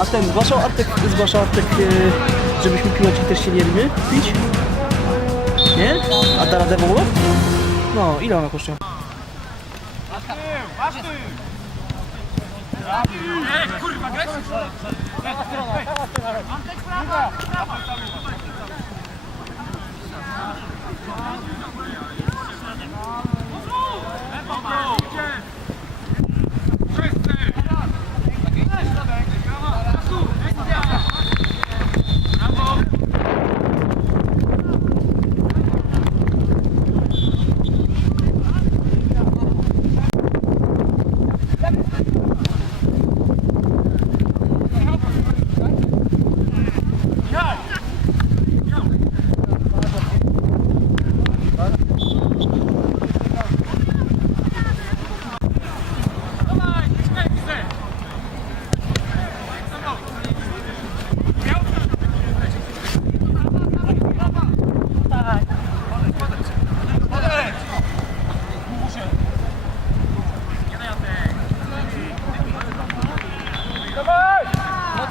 A ten, zgłaszał Artek, zgłaszał Artek, e, żebyśmy piłeczki też chcieliśmy pić? Nie? A da radę w ogóle? No, ile ona kosztuje?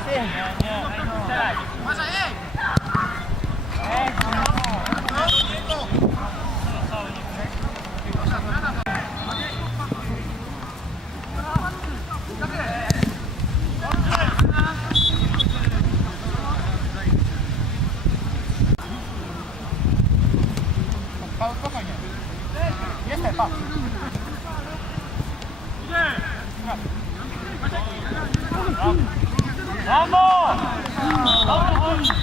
Idę! Idę! ランボー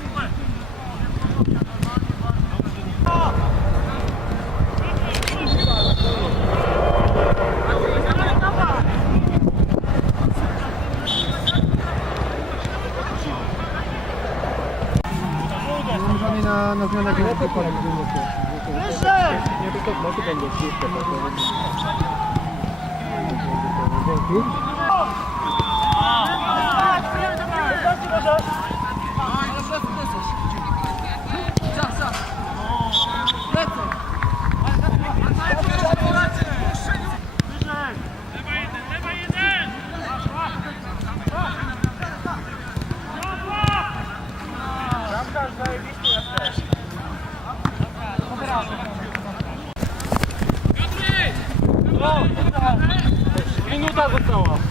na, na zmianę nie tylko Nie, tylko może będzie jeszcze. Dzięki. faz o som, ó.